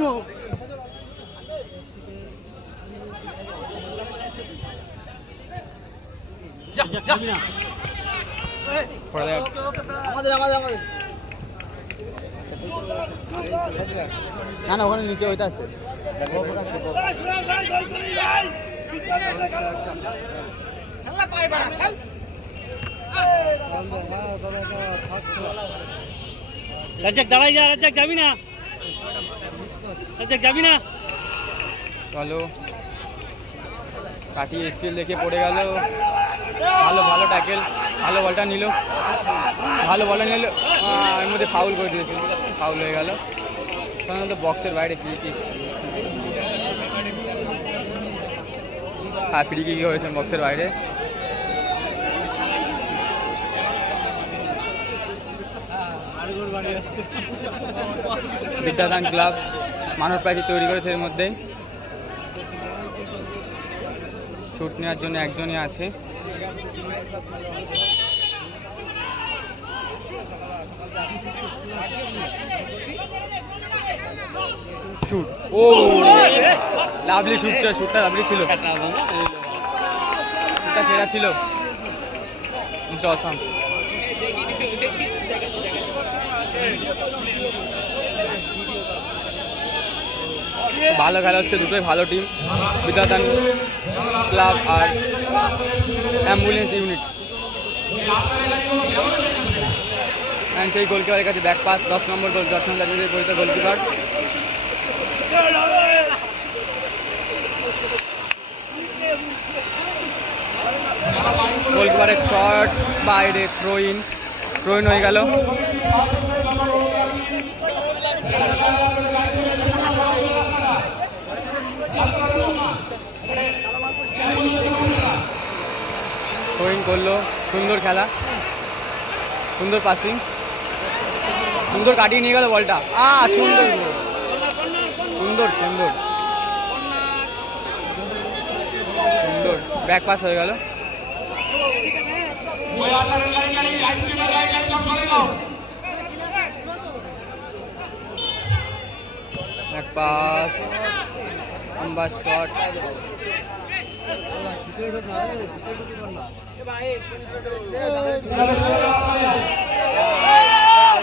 নিমো না না ওখানে নিচে ওইটা আছে রাজ্জাক দাঁড়াই যা রাজ্জাক যাবি না রাজ্জাক যাবি না চলো কাটিয়ে স্কিল দেখে পড়ে গেল ভালো ভালো ট্যাকেল ভালো বলটা নিল ভালো বলটা নিল এর মধ্যে ফাউল করে দিয়েছে ফাউল হয়ে গেল কারণ তো বক্সের বাইরে ফ্রি কিক হ্যাঁ ফ্রি কিক হয়েছে বক্সের বাইরে বিদ্যাদান ক্লাব মানব প্রাচীর তৈরি করেছে এর মধ্যেই শুট নেওয়ার জন্য একজনই আছে শুট ও লাভলি শুটটা লাভলি ছিল শুটটা সেরা ছিল অসাম ভালো খেলা হচ্ছে দুটোই ভালো টিম বিদ্যাদান ক্লাব আর অ্যাম্বুলেন্স ইউনিট অ্যান্ড সেই গোলকিপারের কাছে ব্যাক পাস 10 নম্বর গোল দর্শন জাতীয় পরিচিত গোলকিপার গোলকিপারের শট বাইরে থ্রোইন হয়ে গেল থ্রোইন করলো সুন্দর খেলা সুন্দর পাসিং সুন্দর কাটিয়ে নিয়ে গেল বলটা সুন্দর সুন্দর সুন্দর সুন্দর ব্যাক পাস হয়ে গেল ব্যাক পাস লম্বা শট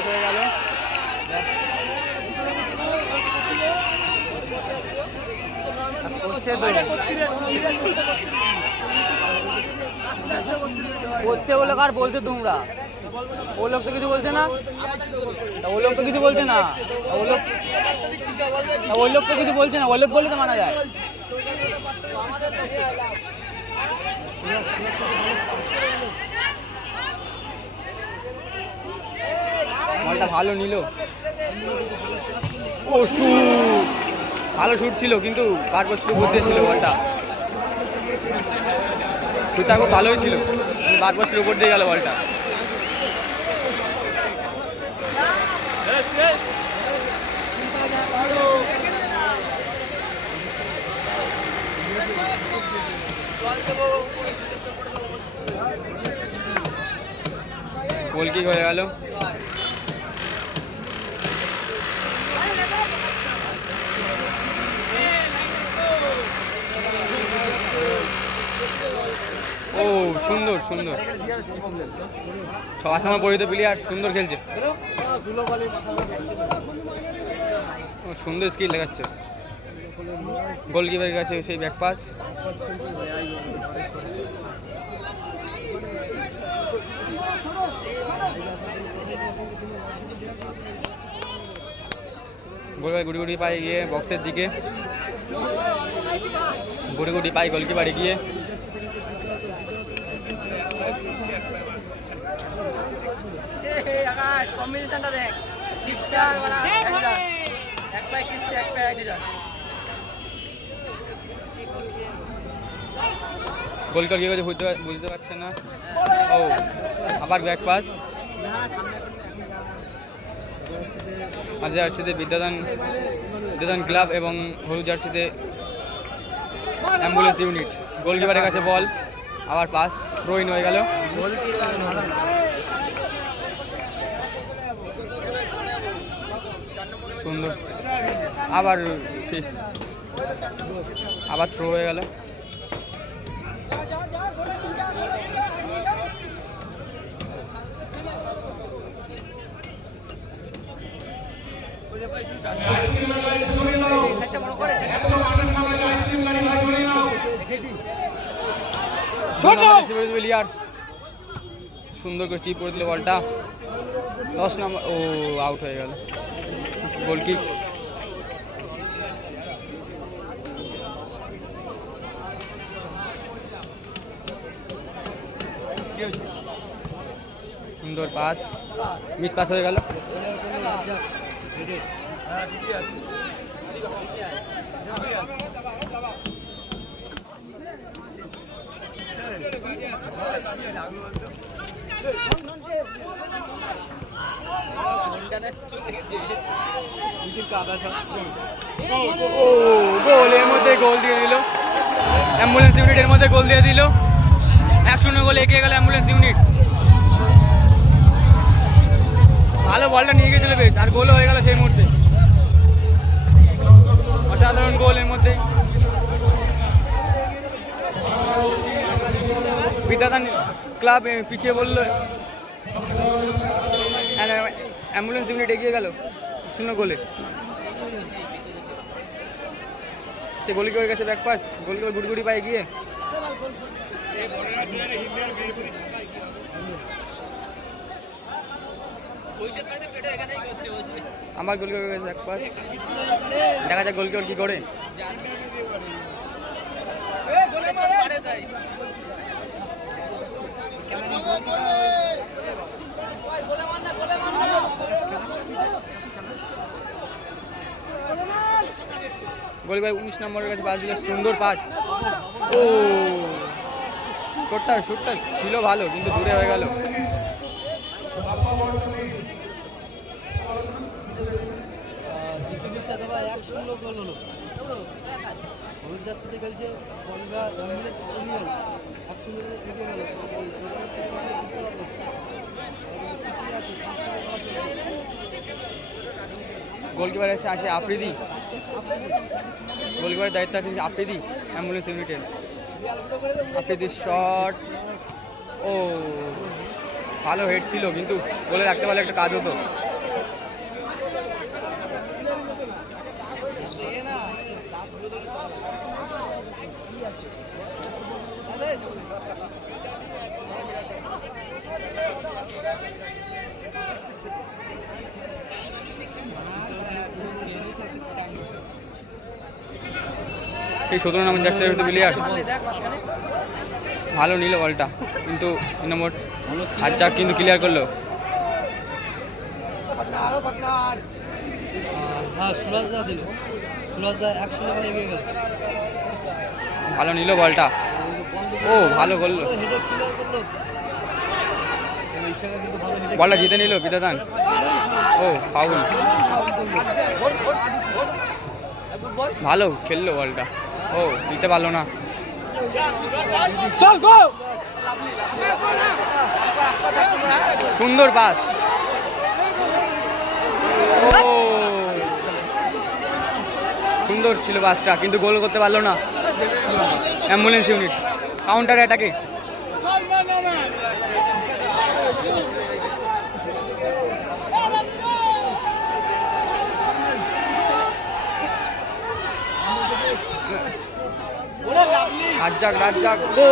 হয়ে গেল হচ্ছে বলে কার বলছো তোমরা ও লোক তো কিছু বলছে না ও লোক তো কিছু বলছে না ওই লোক তো কিছু বলছে না ওই লোক বললে তো মানা যায় বলটা ভালো নিল ও শুট ভালো শুট ছিল কিন্তু বারপোস্টের উপর দিয়ে ছিল বলটা শুটটা খুব ভালোই ছিল কিন্তু বারপোস্টের উপর দিয়ে গেল বলটা গোল কিক হয়ে গেল ও সুন্দর সুন্দর 6 নম্বর পরিচিত প্লেয়ার সুন্দর খেলছে সুন্দর স্কিল দেখাচ্ছে গোলকিপারের কাছে সেই ব্যাক পাস গোলকিপার গুড়ি পায়ে গিয়ে বক্সের দিকে গুড়ি পায়ে গোলকিপারে গিয়ে কম্বিনেশনটা দেখ কিস্টার वाला এক পায়ে কিস্ট এক পায়ে অ্যাডিডাস গোলকিপার কি করে বুঝতে পারছে না ও আবার ব্যাক পাস আর জার্সিতে বিদ্যাদান ক্লাব এবং হলুদ জার্সিতে অ্যাম্বুলেন্স ইউনিট গোলকিপারের কাছে বল আবার পাস থ্রো ইন হয়ে গেল সুন্দর আবার আবার থ্রো হয়ে গেল। সুন্দর করে চিপ করে দিল বলটা। 10 নম্বর, ও আউট হয়ে গেল, গোল কিক। সুন্দর পাস, মিস পাস হয়ে গেল। গোলের মধ্যে গোল দিয়ে দিল অ্যাম্বুলেন্স ইউনিটের মধ্যে, গোল দিয়ে দিল। 1-0 গোলে এগিয়ে গেল অ্যাম্বুলেন্স ইউনিট। ভালো বলটা নিয়ে গেছিল বেশ, আর গোলও হয়ে গেল সেই মুহূর্তে। অসাধারণ গোলের মধ্যে বিদ্যাদান ক্লাব পিছিয়ে বললো, অ্যাম্বুলেন্স ইউনিট এগিয়ে গেল 0 গোলে। সে গোলকিপারের কাছে ব্যাক পাস, গোলকিপার গুড়গুড়ি পায়ে গিয়ে আমার গোলকিপারের কাছে ব্যাক পাস। দেখা যাক গোলকিপার কি করে। গোলকিপার 19 নম্বরের কাছে পাস দিল, সুন্দর পাস। ও শটটা ছিল ভালো, কিন্তু দূরে হয়ে গেল। গোলকিপার আছে আফ্রিদি, গোলকিপারের দায়িত্ব আছে আফ্রিদি অ্যাম্বুলেন্স ইউনিটের। আফ্রিদির শট, ও ভালো হেড ছিল, কিন্তু গোলে রাখতে পারলে একটা কাজ হতো। সেই 17 নম্বর জার্সি হয়তো প্লেয়ার ভালো নিল বলটা, কিন্তু 3 নম্বর হাজ্জাক কিন্তু ক্লিয়ার করলো। ভালো নিল বলটা, ও ভালো করলো, বলটা জিতে নিল বিদ্যাদান। ও ফাউল, ভালো খেললো বলটা, ও নিতে পারলো না। সুন্দর পাস, ও সুন্দর ছিল পাসটা, কিন্তু গোল করতে পারলো না অ্যাম্বুলেন্স ইউনিট। কাউন্টার অ্যাটাকে রাজ্জাক, ও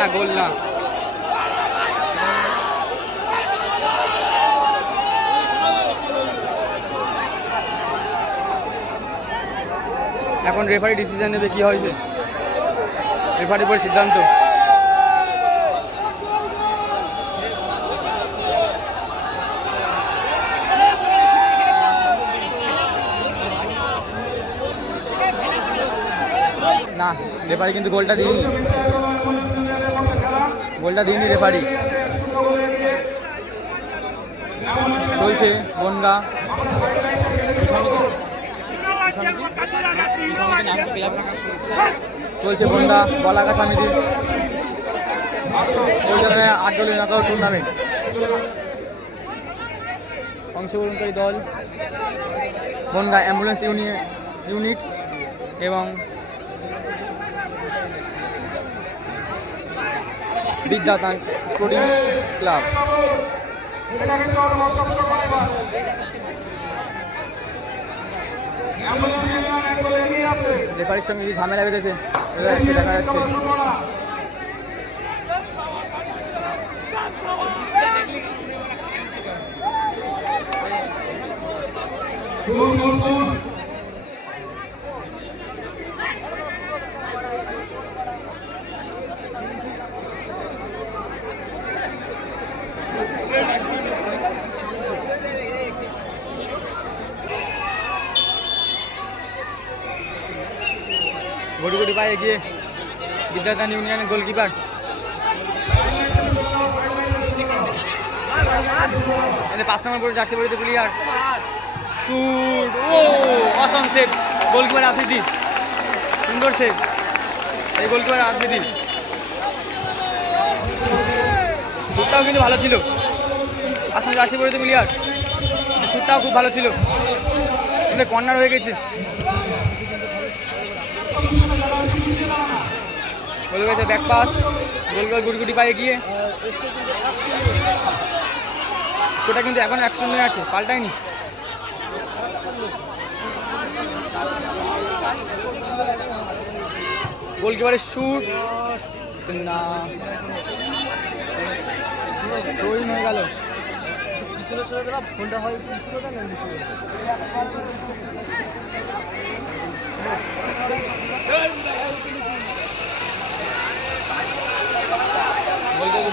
না গোল না। এখন রেফারি ডিসিশন নেবে কি হয়েছে, রেফারির উপর সিদ্ধান্ত। না, রেফারি কিন্তু গোলটা দিইনি রেফারি। চলছে বনগা, বলাকা সমিতির পরিচালনায় 8 দলীয় নকআউট টুর্নামেন্ট। অংশগ্রহণকারী দল বনগাঁ অ্যাম্বুলেন্স ইউনিট এবং বিদ্যাদান স্পোর্টিং ক্লাব। রেফারির সঙ্গে কি ঝামেলা বেঁধেছে দেখা যাচ্ছে। ঘড়ি পায়ে গিয়ে বিদ্যাদান ইউনিয়নের গোলকিপার এদের 5 নম্বর পরে জার্সি পরিতে প্লেয়ার শুট, ও অসম সেভ, গোলকিপার আফ্রিদি, সুন্দর সেভ এই গোলকিপার আফ্রিদি। শুটটাও কিন্তু ভালো ছিল, আসলে জার্সি পরিতে প্লেয়ার, শুটটাও খুব ভালো ছিল, কিন্তু কর্নার হয়ে গেছে। গোল গেছে ব্যাক পাস, গোল গুটি পায়ে গিয়ে স্কোরটা কিন্তু এখন 1-0 আছে, পাল্টায়নি। গোলকিপারের শুট না, থ্রোইন হয়ে গেল। ফোনটা হয়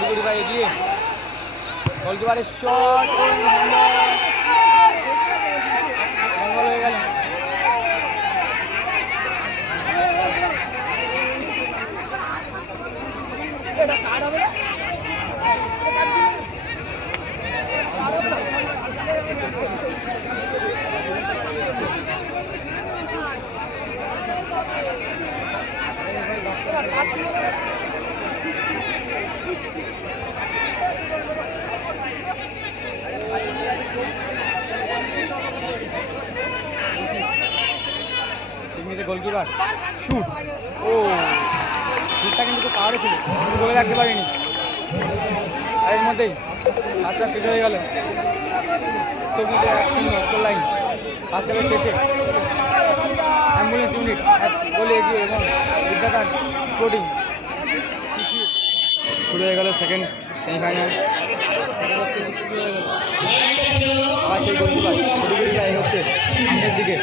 গুটি পায়ে গিয়ে গোলকিপারের শট হয়ে গেল। গোলকিপার শুট, ও শুটটা কিন্তু খুব পাওয়ারে ছিল, কিন্তু গোলে রাখতে পারিনি। এর মধ্যেই ফার্স্ট হাফ শেষ হয়ে গেল, 1-0 স্কোর লাইন। ফার্স্ট হাফের শেষে অ্যাম্বুলেন্স ইউনিট 1 গোলে এগিয়ে এবং বিদ্যাদান স্পোর্টিং শুরু হয়ে গেল সেকেন্ড সেমিফাইনাল। আবার সেই গোলকিপার গুটি হচ্ছে সামনের দিকে,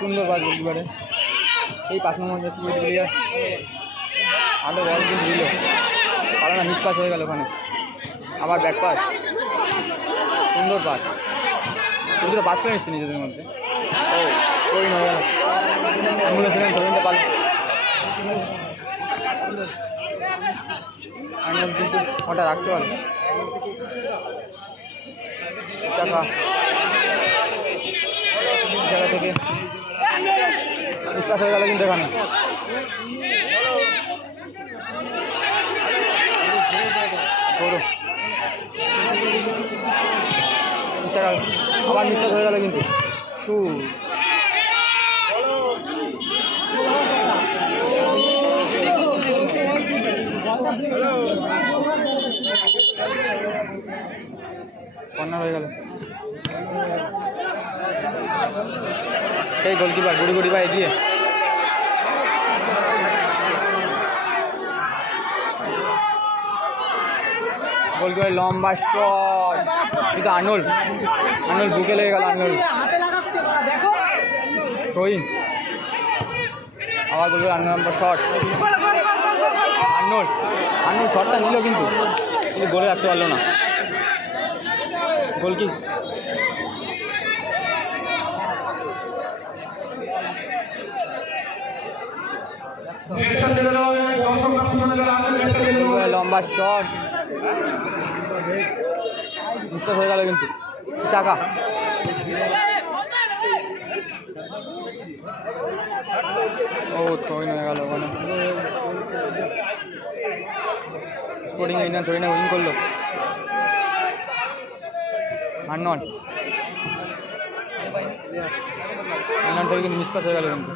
সুন্দর পাস গোলকিপারে। এই 5 নম্বর প্লেয়ার আরও বল কিন্তু দিল, পারে না, মিস পাস হয়ে গেল ওখানে। আবার ব্যাক পাস, সুন্দর পাস, দুটো পাস করে নিচ্ছে নিজেদের মধ্যে। ও উইন হয়ে গেল, অ্যাম্বুলেন্স ধরে নিতে পারল। আর্নব কিন্তু ওটা রাখতে পারল। শাখা থেকে মিসপাস হয়ে গেল কিন্তু এখানে। আবার মিসপাস হয়ে গেল কিন্তু শু কর্নার হয়ে গেল। সেই গোলকিপার গুটি পায়ে গিয়ে গোলকিপার লম্বা শট, কিন্তু আর্নল্ড বুকে লেগে গেল। আর্নল্ড থ্রোইন, আবার গোলকিপার লম্বা শট, আর্নল্ড শটটা নিল কিন্তু গোলে রাখতে পারলো না। গোলকি লম্বা শট মিস্টেক হয়ে গেল কিন্তু শাখা ও থ্রোইন হয়ে গেল ওখানে। স্পোর্টিং ইন্ডিয়ান থ্রোইনে উইন করলো। আর্নল্ড থেকে কিন্তু মিসপাস হয়ে গেল কিন্তু।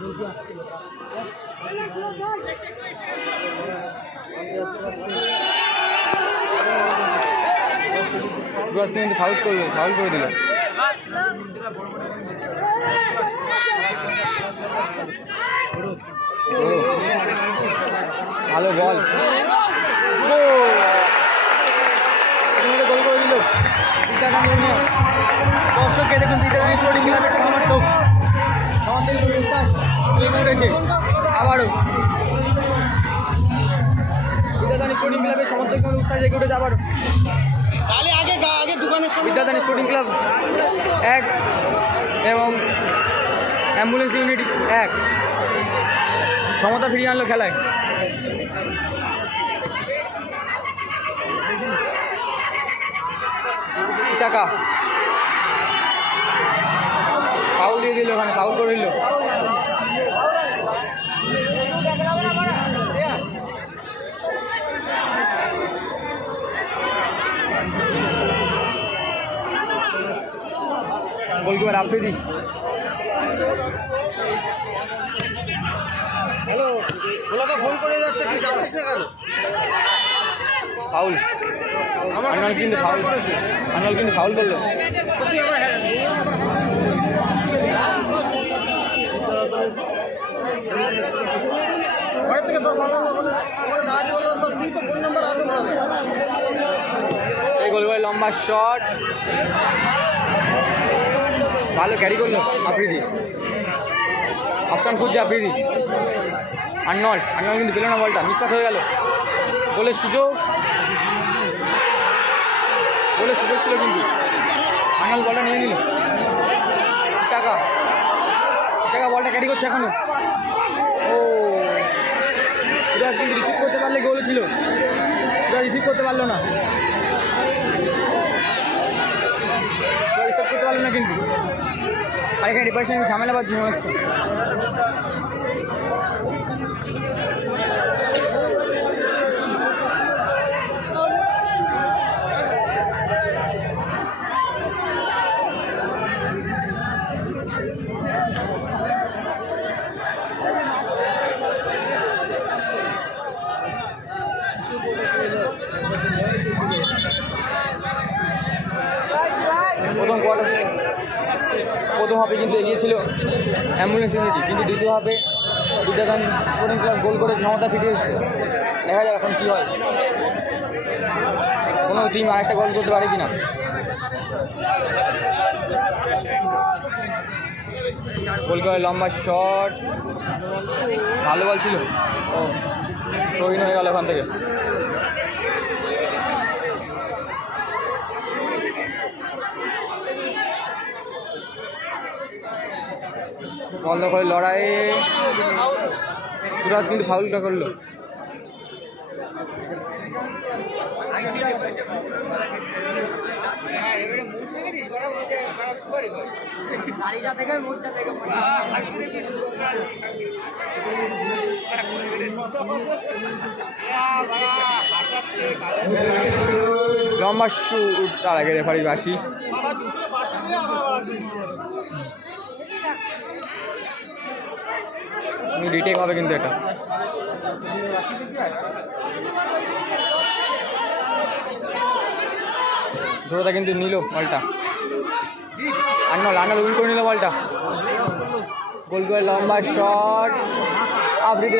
সুরাজকে কিন্তু ফাউল করে দিল। ভালো বল, গোল করে দিল। দর্শককে দেখুন স্পোর্টিং ক্লাবের সমর্থক উচ্ছ্বাস উঠেছে আবারও। স্পোর্টিং ক্লাবের সমর্থক উচ্ছ্বাস জেগে উঠেছে আবারও। বিদ্যাদান স্পোর্টিং ক্লাব 1 এবং অ্যাম্বুলেন্স ইউনিট 1 সমতা ফিরিয়ে আনলো খেলায়। ইশাকা ফাউল দিয়ে দিল, ওখানে ফাউল করে দিল। গোলকিপার আফ্রিদি। ফোন করে যাচ্ছে কি জানিস না কেন? ফাউল, আর্নল্ড কিন্তু ফাউল করলো। এই গোলকিপার লম্বা শট, ভালো ক্যারি করলো আফ্রিদি। অপশন খুঁজছে আফ্রিদি। আর্নল্ড কিন্তু পেল না বলটা, মিসপাস হয়ে গেল। গোলের সুযোগ ছিল কিন্তু আর্নল্ড বলটা নিয়ে নিল। ইশাকা বলটা ক্যারি করছে এখনো। ও সুরাজ কিন্তু রিসিভ করতে পারলে গোল ছিল, সুরাজ রিসিভ করতে পারলো না, কিন্তু আর এখানে রিপারেশন ঝামেলা বাজছে মনে হচ্ছে। প্রথম হাফে কিন্তু এগিয়েছিল অ্যাম্বুলেন্স ইউনিটি, কিন্তু দ্বিতীয় হাফে বিদ্যাদান স্পোর্টিং ক্লাব গোল করে ক্ষমতা ফিরে এসেছে। দেখা যাক এখন কী হয়, কোনো টিম আরেকটা গোল করতে পারে কিনা। গোল করে লম্বা শট, ভালো বল ছিল, ও থ্রোইন হয়ে গেল ওখান থেকে। বল করে লড়াইয়ে সুরাজ কিন্তু ফাউলটা করলো। লম্বা শুট, তার আগে রেফারি বাসি। রিটেক হবে কিন্তু এটা। জোরদা কিন্তু নিল বলটা, আর্নল্ড উইন করে নিল বলটা। গোল করে লম্বা shot, Afridi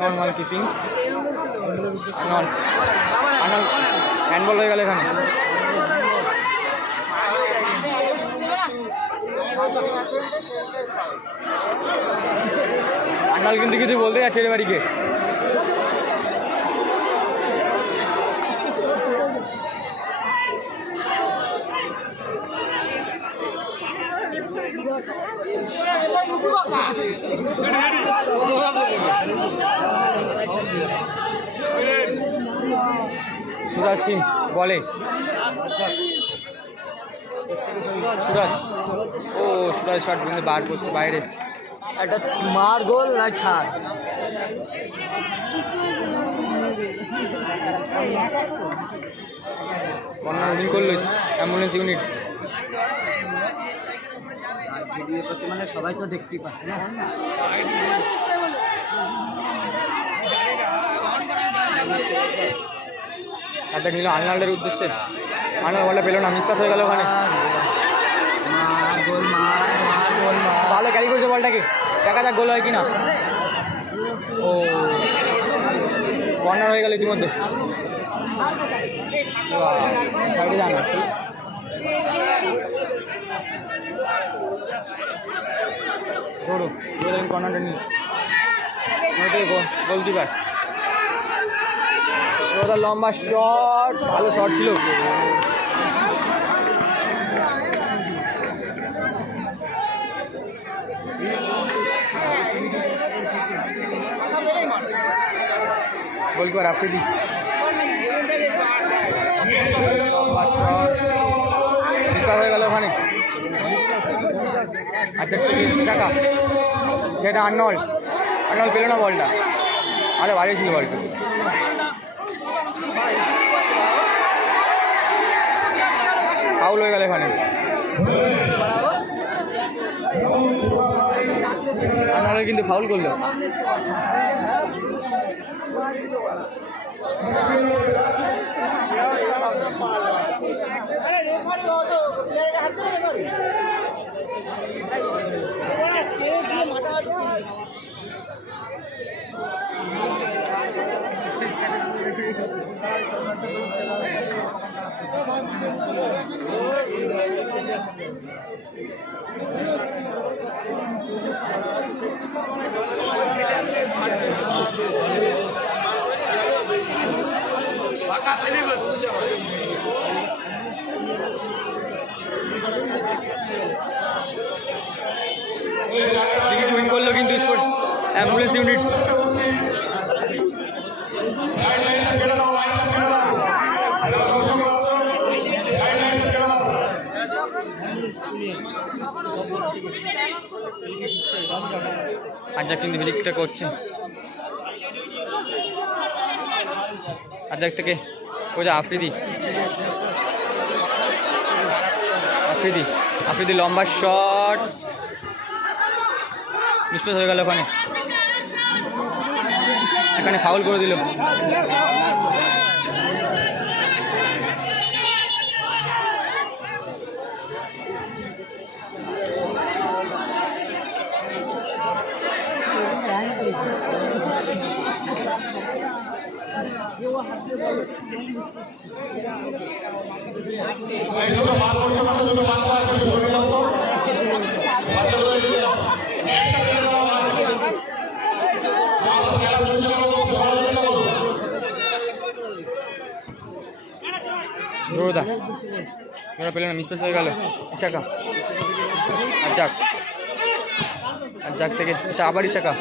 normal keeping. Arnold handball হয়ে গেল এখানে। আর্নল্ড কিন্তু কিছু বলতে যাচ্ছে রে বাড়িকে। সুরাজ সিং বলে সুরাজ, ও সুরাজ শট কিন্তু বার পোস্ট বাইরে। একটা মার গোল না ছাড়। কর্নার উইন করলো অ্যাম্বুলেন্স ইউনিট। ভিডিও করছে মানে সবাই তো দেখতেই পাচ্ছে না। একটা নিল আর্নল্ডের উদ্দেশ্যে, আর্নল্ড বলটা পেলো না, মিসপাস হয়ে গেল ওখানে। মার গোল মার মার গোল মার। ভালো ক্যারি করছে বলটাকে, দেখা যাক গোল হয় কি না। ও কর্নার হয়ে গেল ইতিমধ্যে। সাইডে যান, ছোড়ো কর্নারটা নিয়ে গোলকিপার। ওটা লম্বা শট, ভালো শট ছিল। গোলকিপার আফ্রিদি, হয়ে গেল ওখানে। আচ্ছা চাকা, যেটা আর্নল্ড পেল না বলটা, আরে বাইরে ছিল বলটা। ফাউল হয়ে গেল এখানে। আর্নল্ড কিন্তু ফাউল করলো। উইন করলো কিন্তু স্পোর্ট অ্যাম্বুলেন্স ইউনিট। আজাক কিন্তু ফিলিকটা করছে, আজাক থেকে কোজা আফ্রিদি লম্বা শট, মিসপ্লেস হয়ে গেল ওখানে। এখানে ফাউল করে দিল। জোরদা মেরা পেলে না, মিসপ্লেস হয়ে গেল। ইশাকা, আজাক থেকে আবার ইশাকা,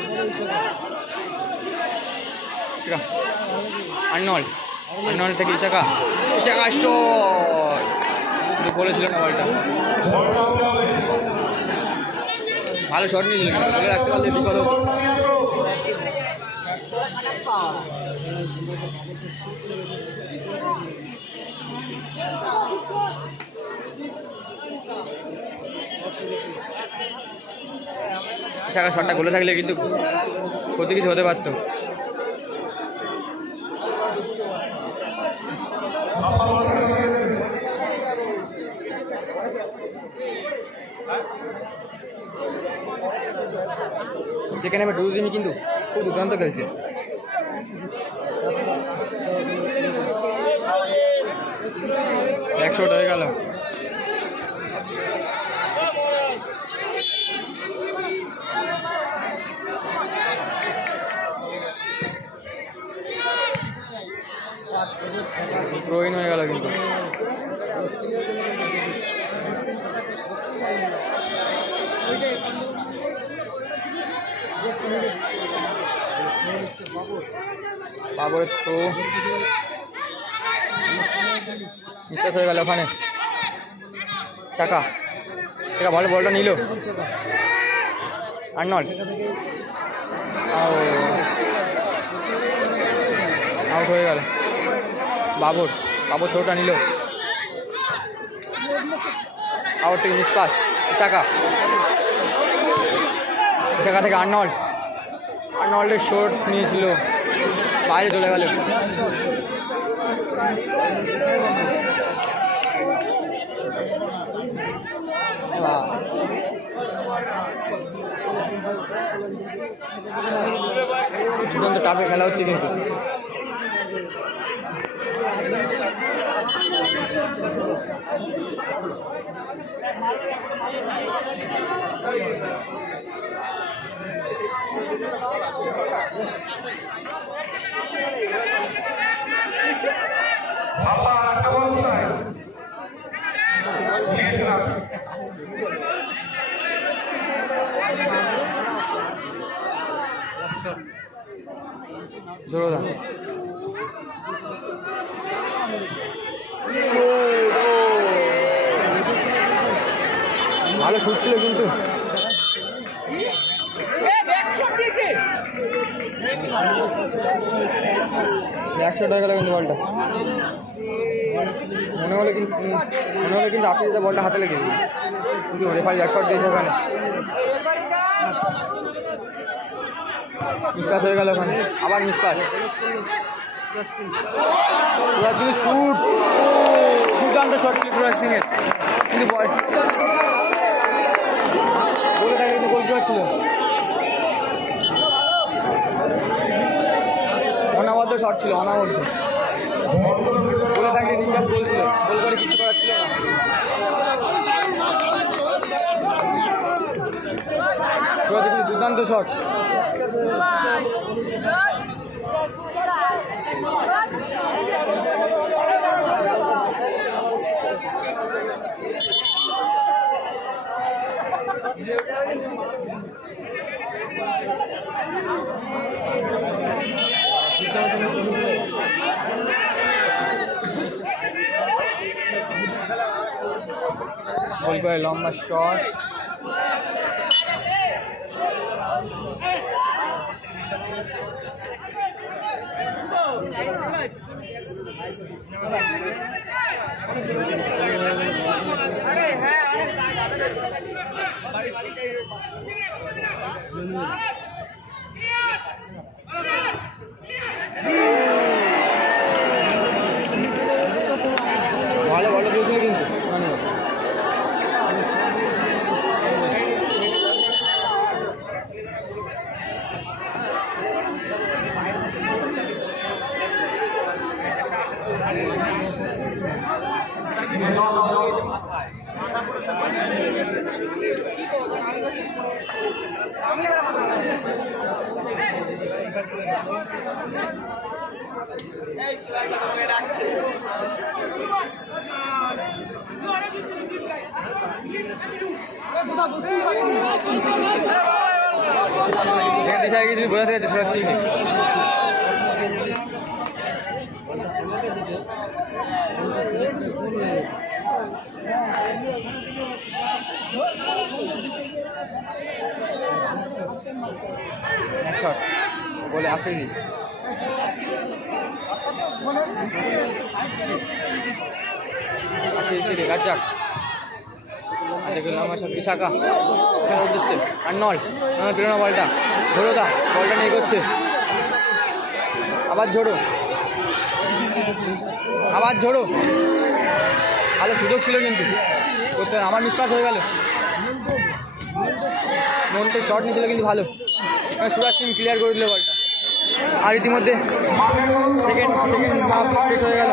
আর্নল্ড থেকে ইশাকা শট, বলেছিল না বলটা। ভালো শট নিয়েছিল, বলে রাখতে পারলে বিপদ হতো। ইশাকা শটটা গোলে থাকলে কিন্তু ক্ষতি কিছু হতে পারতো। সেখানে আমি দুদিনই কিন্তু খুব দুর্দান্ত খেলছে। এক শট হয়ে গেল। প্রবীণ হয়ে গেল কিন্তু। বাবরের থ্রো মিসপ্লেস হয়ে গেল ওখানে। চাকা চাকা ভালো বলটা নিল আর্নল্ড আউট হয়ে গেল। বাবর থ্রোটা নিল, আউট থেকে মিসপাস। চাকা থেকে আর্নল্ডের শট নিয়েছিল, বাইরে চলে গেল। দুর্দান্ত টাফে খেলা হচ্ছে কিন্তু। জোরদা ভালো শুট ছিল কিন্তু ব্যাকশট হয়ে গেল কিন্তু বলটা। মনে হলো কিন্তু আপনি যদি বলটা হাতে লেগে কিন্তু রেফারি ব্যাকশট দিয়েছে ওখানে, মিসপাস হয়ে গেল ওখানে, আবার মিসপাস। সুরাজ কিন্তু শুট, দুর্দান্ত শট ছিল সুরাজ সিংয়ের, কিন্তু বলে থাকে কিন্তু গোলকিপার ছিল। অনাবদ্ধ শট ছিল, অনাবদ্ধ বলে থাকে রিঙ্গাত গোল ছিল, গোল করে কিছু করার ছিল না। সুরাজ কিন্তু দুর্দান্ত শট। গোল করে লম্বা শট, ভালো ভালো দিয়েছিল কিন্তু দিশায় কিছু বোঝাতে যাচ্ছে সুরাজ সিং। বলে আফ্রিদি রাজ্জাক আমার সাথে শাখা উদ্দেশ্যে আর্নল্ড প্রেরণা বলটা ধরো দা বলটা নিয়ে করছে, আবার ঝোড়ো ভালো সুযোগ ছিল কিন্তু করতে, আমার মিসপাস হয়ে গেল। মনতে শট নিয়েছিল কিন্তু ভালো, সুরাজ সিং ক্লিয়ার করে দিল বলটা। আর ইতিমধ্যে সেকেন্ড হাফ শেষ হয়ে গেল।